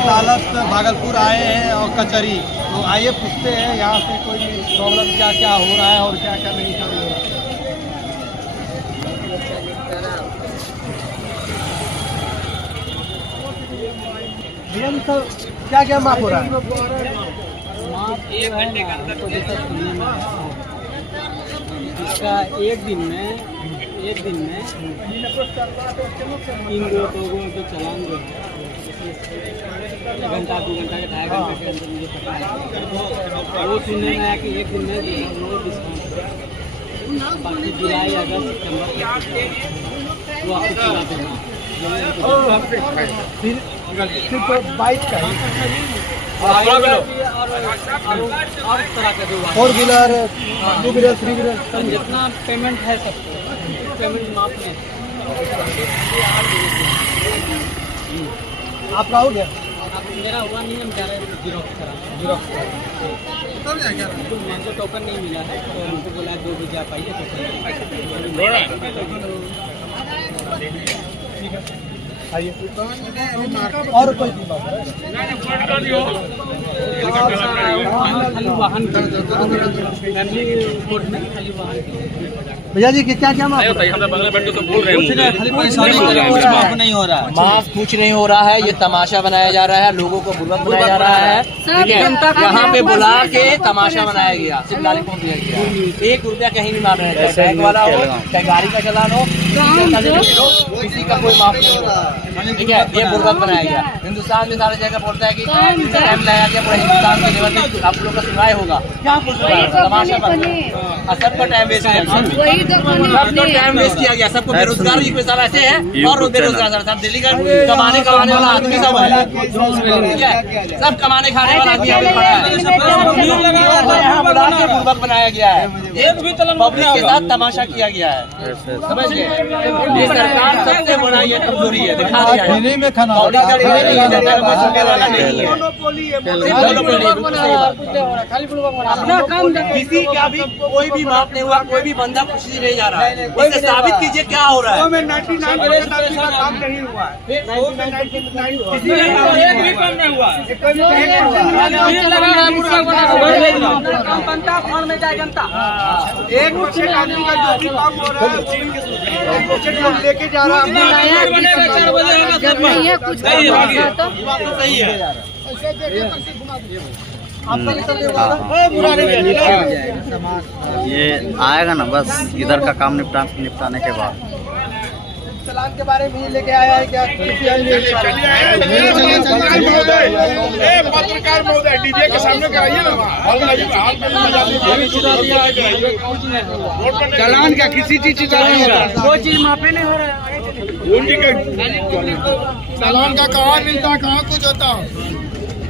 अदालत भागलपुर आए हैं और कचहरी, तो आइए पूछते हैं यहाँ से कोई प्रॉब्लम क्या क्या हो रहा है और क्या क्या नहीं हो रहा है। भैया सर क्या क्या माफ हो रहा है? माफ ये है ना, हमको जैसा इसका एक दिन में 3 गो 2 गो जो चालान जो है 1 घंटा 2 घंटा के 2.5 घंटे के अंदर मुझे पता है वो सुनने में आया कि एक दिन में नो डिस्काउंट, बाकी जुलाई अगस्त सितंबर वो आपको चला देना सिर्फ बाइक का और तरह का जो 4 व्हीलर 2 व्हीलर 3 व्हीलर जितना पेमेंट है सबको पेमेंट माफ नहीं। आप राहुल है? मेरा हुआ नहीं, हम जा रहे हैं जीरोक्स हमको टोकन नहीं मिला है, तो हमको बोला 2 बजे आप आइए और कोई बात है? खाली वाहन फैमिली कोर्ट में खाली वाहन भैया जी क्या क्या माफ माफ नहीं हो रहा, माफ कुछ नहीं हो रहा है। ये तमाशा बनाया जा रहा है, लोगों को बुर्बक बनाया जा रहा है। ठीक है, यहाँ पे बुला के तमाशा बनाया गया, सिर्फ लॉलीपॉप दिया गया। 1 रुपया कहीं नहीं मार रहे हैं, चाहे बैंक वाला हो चाहे गाड़ी का चलान हो, किसी का कोई माफ नहीं हो रहा। ठीक है, ये बुर्बक बनाया गया। हिंदुस्तान में सारी जगह बोलता है कि टाइम लगाया गया, पूरा हिंदुस्तान में लेवल पे आप लोग का सुनवाई होगा, क्या कुछ तमाशा बन रहा है। सबका टाइम वेस्ट किया, सबको टाइम वेस्ट किया गया। सबको बेरोजगार ही पैसा ऐसे है और बेरोजगार सब दिल्ली का कमाने वाला आदमी सब है, ठीक है, सब कमाने खाने वाला आदमी यहाँ बुला के बुर्बक बनाया गया है, पब्लिक के साथ तमाशा किया गया है। समझिए, ये सरकार सबसे बड़ा ये कमजोरी है, दिखा दिया है। में खाना किसी का भी कोई भी माफ नहीं हुआ, कोई भी बंदा कुछ नहीं जा रहा है। इसे साबित कीजिए क्या हो रहा है। 99% काम नहीं हुआ है, एक भी काम नहीं हुआ जनता 1% आदमी का जो भी काम हो रहा है 1% लोग लेके जा रहा ये आएगा ना बस इधर का काम निपटाने के बाद। चलान के बारे में लेके आया है क्या? पत्रकार महोदय डीजे के सामने कराइए ना, चलान क्या किसी चीज का नहीं हो रहा, कोई चीज माफी नहीं हो रहा है। चलान का कहाँ मिलता, कहाँ कुछ होता,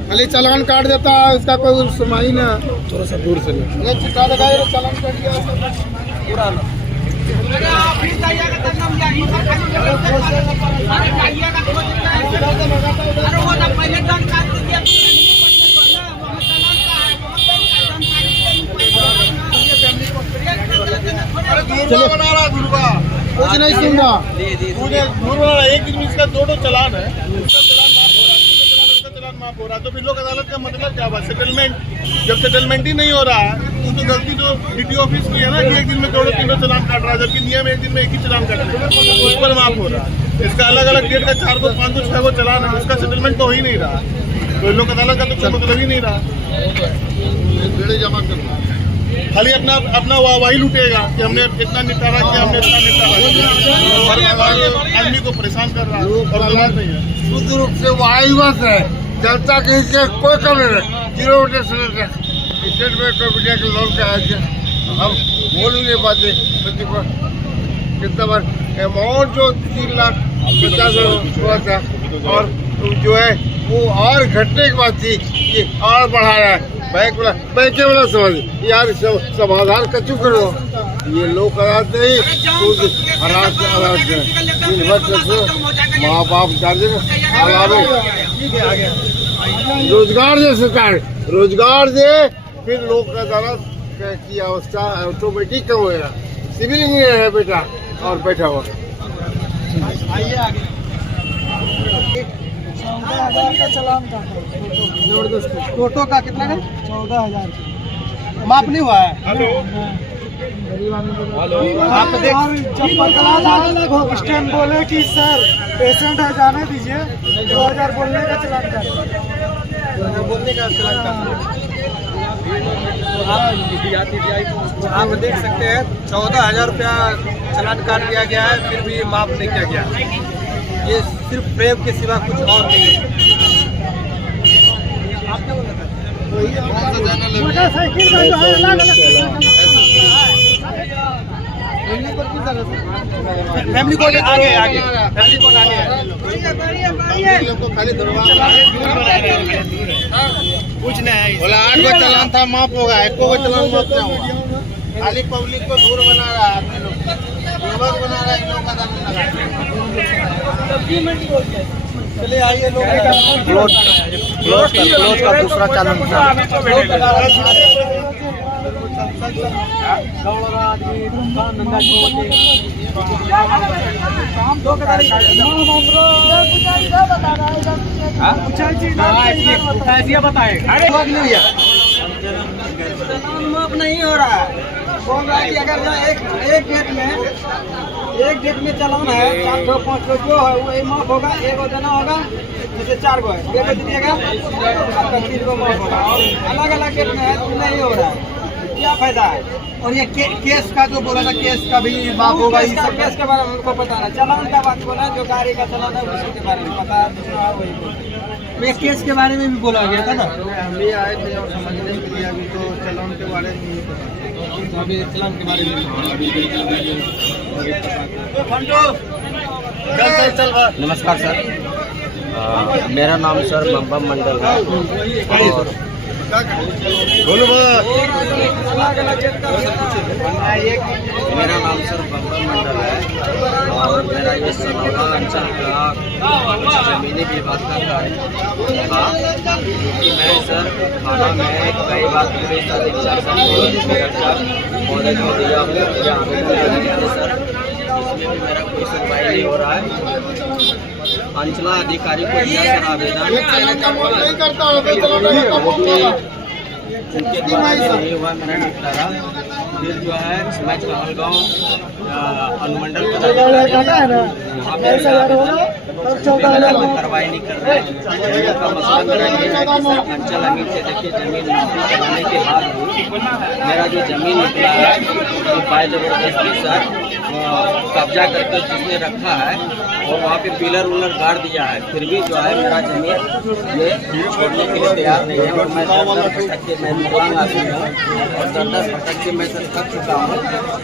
खाली चलान काट देता है, उसका कोई सुनवाई ना। थोड़ा सा दूर से चिट्ठा लगाए चलान काट दिया बना रहा दुर्गा कुछ नहीं सुन रहा। एक दिन इसका 2 चलान है, चलान माफ हो रहा है, तो फिर लोक अदालत का मतलब क्या हुआ? सेटलमेंट, जब सेटलमेंट ही नहीं हो रहा है तो गलती तो डीटी ऑफिस की है ना कि एक दिन में 2-3 चलान काट रहा है, जबकि नियम एक दिन में एक ही चलान काट रहा है, उस पर माफ हो रहा है। इसका अलग अलग डेट का 4 को 5 को 6 को चलान है, उसका सेटलमेंट तो हो ही नहीं रहा, तो लोक अदालत का तो कोई मतलब ही नहीं रहा। जमा करना खाली अपना वाहवाही लूटेगा कि हमने इतना निपटारा किया, हमने इतना निपटारा किया, आदमी को परेशान कर रहा है और गलत नहीं है। शुद्ध रूप से वाही बस है, जनता के इसके कोई कम नहीं है। 0 स्टेट में मीडिया के लोग का है, हम बोल नहीं पाते कितना बार अमाउंट जो 3,50,000 हुआ था, और जो है वो और घटने की बात थी कि और बढ़ा रहा है। बैंक वाला समझ यार समाधान कचू करो, ये लोग कराते ही माँ बाप गार्जियन रोजगार दे, सरकार रोजगार दे, फिर लोक अदालत की अवस्था ऑटोमेटिक कम होगा। सिविल इंजीनियर है बेटा और बैठा हुआ। 14,000 का चलान का जबरदस्त। टोटो का कितना का? 14,000। माफ नहीं हुआ है। आप देख जब अलग हो स्टैंड बोले कि सर पेशेंट है जाने दीजिए, 2,000 बोलने का चलान का, बोलने का चलान का। आप देख सकते हैं 14,000 रुपया चलान काट दिया गया है, फिर भी माफ नहीं किया गया। ये सिर्फ प्रेम के सिवा कुछ और नहीं है। मोटरसाइकिल का जो है फैमिली कोर्ट आगे फैमिली कोर्ट आगे लोग को खाली कुछ नहीं बोला 8 गो चलान था माफ होगा, 1 गो चलान माफ नहीं होगा। खाली पब्लिक को दूर बना रहा है, अपने लोग युवक बना रहा है, इन लोगों का दाम लगा। चलिए आइए लोग क्लोज का दूसरा चालान था। माफ नहीं हो रहा है। बोल रहा है कि अगर एक डेट में चलान है 4 गो 5 गो जो है वही माफ होगा, 1 गो देना होगा, जैसे 4 गो है 1 गो दीजिएगा, आपका 3 गो माफ होगा। और अलग अलग डेट में है तो नहीं हो रहा है, क्या फायदा है? और ये केस का जो बोला था, केस का भी माफ होगा। केस के बारे में हमको पता है, चलान का बात बोला, जो गाड़ी का चलान है उसी के बारे में पता है। ये केस के बारे में भी बोला गया था ना, हम भी आए थे और समझने के लिए। अभी तो चलान के बारे में नहीं पता, अभी चलान के बारे में नमस्कार सर, मेरा नाम सर बम मंडल है। बोलो मेरा नाम सर बम मंडल है और मेरा ये सनौरा अंचल का जमीनी विवाद का कार्य था। क्योंकि मैं सर थाना में कई बार पुलिस अधीक्षक महोदय को दिया हूँ सर, उसमें भी मेरा कोई सुनवाई नहीं हो रहा है। अंचला अधिकारी को दिया सर आवेदन, उनके द्वारा नहीं हुआ मेरा निपटारा। फिर जो है मैं कहलगांव अनुमंडल कार्रवाई नहीं कर रहे हैं। का मसला मेरा ये है कि सर अंचल अमीर से देखिए जमीन बनाने के बाद भी मेरा जो जमीन निकला है वो बाय जबरदस्ती सर कब्जा करके जिसने रखा है और वहाँ पे पिलर उलर गाड़ दिया है, फिर भी जो है मेरा जमीन ये छोड़ने के लिए तैयार नहीं है। और मैं दर भटक के मैं दिव्यांग आदमी हूँ और दर भटक के मैं सर थक चुका हूँ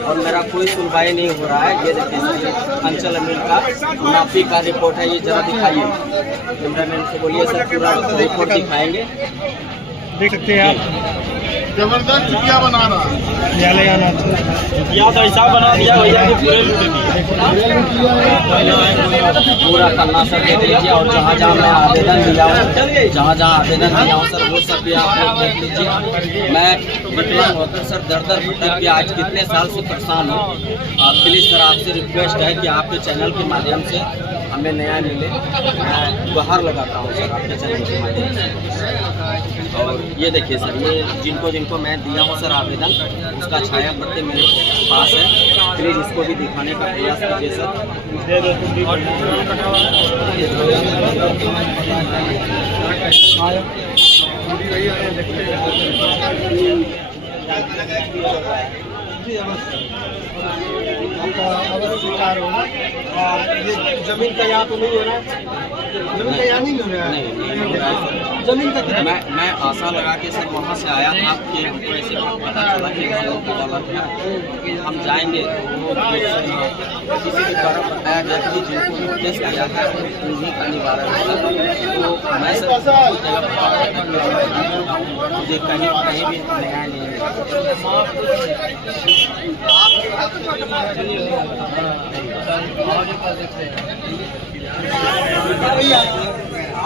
और मेरा कोई सुनवाई नहीं हो रहा है। ये देखिए सर अंचल अमीर का मुनाफी का रिपोर्ट है, ये जरा दिखाइए कैमरामैन से बोलिए सर, पूरा रिपोर्ट दिखाएंगे। देख सकते हैं आप, जबरदस्त क्या बना रहा है, या तो ऐसा बना दिया भैया कि पूरे लूट दिए। पूरा करना सर देख लीजिए और जहाँ जहाँ मैं आवेदन दिया हूँ, जहाँ आवेदन दिया हूँ सर वो सब भी आप लोग देख लीजिए। मैं विकलांग होकर सर दर भटक के आज कितने साल से परेशान हूँ। प्लीज़ सर आपसे रिक्वेस्ट है कि आपके चैनल के माध्यम से हमें न्याय मिले। मैं गुहार लगाता हूँ सर आपके चैनल के माध्यम से। और ये देखिए सर, ये जिनको मैं दिया हूँ सर आवेदन, उसका छाया पत्र मेरे पास है। प्लीज़ इसको भी दिखाने का प्रयास कीजिए सर। स्वीकार होगा। और ये जमीन का यहाँ तो नहीं हो रहा है, जमीन का यहाँ नहीं हो रहा है। नहीं हो रहा है सर। जमीन का कितना? मैं आशा लगा के सर वहाँ से आया था कि हमको ऐसे पता चला कि गलत है, हम जाएंगे। किसी के द्वारा बताया गया कि जिनको नोटिस किया है उन्हीं का निवारण होगा। तो मैं सर मुझे कहीं भी न्याय नहीं मिला।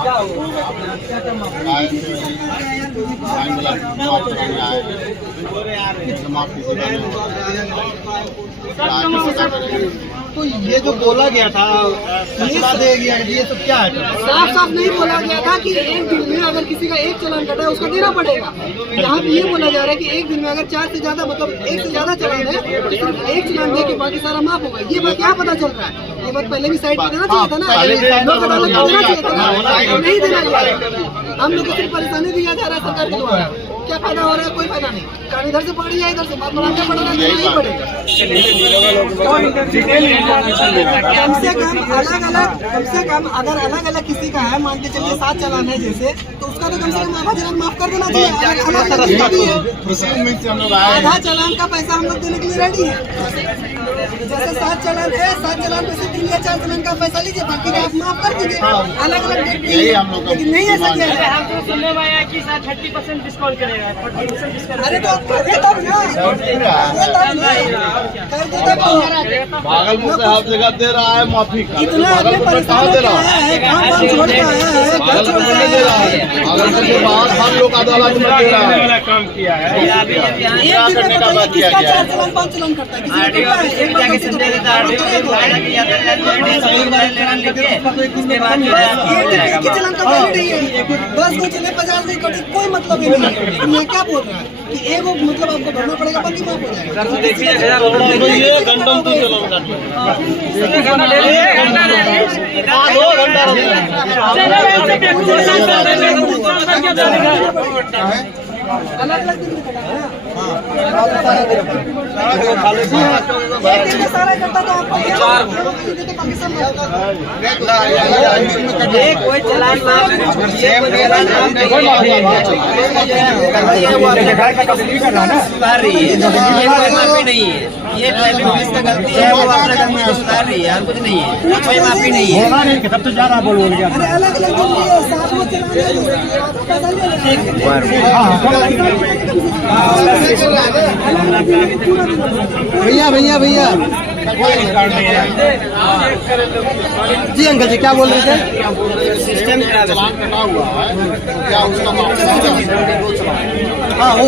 क्या हुआ? माफ कीजिएगा। तो ये जो बोला गया था सस्ता दे गया ये सब क्या है? साफ साफ नहीं बोला गया था कि एक दिन में अगर किसी का एक चालान कटा है उसको देना पड़ेगा। यहाँ पे ये बोला जा रहा है कि एक दिन में अगर 4 से ज्यादा मतलब 1 से ज्यादा चालान है तो सिर्फ एक चालान दे के बाकी सारा माफ होगा। ये बात क्या पता चल रहा है? ये बात पहले भी साइड पे देना चाहिए था ना, लोक अदालत देना चाहिए था ना, नहीं देना चाहिए। हम लोग को सिर्फ परेशानी दिया जा रहा है सरकार के द्वारा। क्या फायदा हो रहा है? कोई फायदा नहीं। कारण इधर से पड़ी है, इधर से बात बनाना पड़ेगा, नहीं पड़ेगा। कम से कम अगर अलग अलग किसी का है, मान के चलिए 7 चालान है जैसे, तो उसका तो कम से कम आधा चालान माफ कर देना चाहिए। आधा चालान का पैसा हम लोग देने के लिए रेडी है। जैसे 7 चालान है, 7 चालान में से 3 या 4 चालान का पैसा लीजिए, बाकी का आप माफ कर दीजिए। अलग अलग डेट पे लेकिन नहीं ऐसा किया जाए। हम तो सुनने में आया कि 30% डिस्काउंट करेगा, 40% डिस्काउंट। अरे तो करे तब ना, कर देता तो। भागलपुर से हर जगह दे रहा है माफी का। इतना आदमी परेशान होके आया है, काम वाम छोड़ के आया है, घर छोड़ के आया है। भागलपुर के बाहर हम लोग अदालत में दे रहा है। काम किया है एक दिन में बताइए किसका 4 चालान 5 चालान करता है? किसी को करता है? एक बार किसी को करता है? एक ही चालान का वैल्यू नहीं है। 10 को चले 50 नहीं कटे, कोई मतलब ही नहीं है। ये क्या बोल रहा है कि एक मतलब आपको भरना पड़ेगा, बाकी माफ हो जाएगा। ये गंडम तो चलान काट अलग अलग दिन में कटा है एक दिन में सारा करता तो आपको पाकिस्तान कोई चालान सुधार रही है, ये कोई माफी नहीं है। ये ट्रैफिक पुलिस का गलती है, वो अपना गलती को सुधार रही है, और कुछ नहीं है, कोई माफी नहीं है। अलग अलग दिन में 7 को भैया जी अंकल जी क्या बोल रहे थे? सिस्टम खराब है। हाँ वो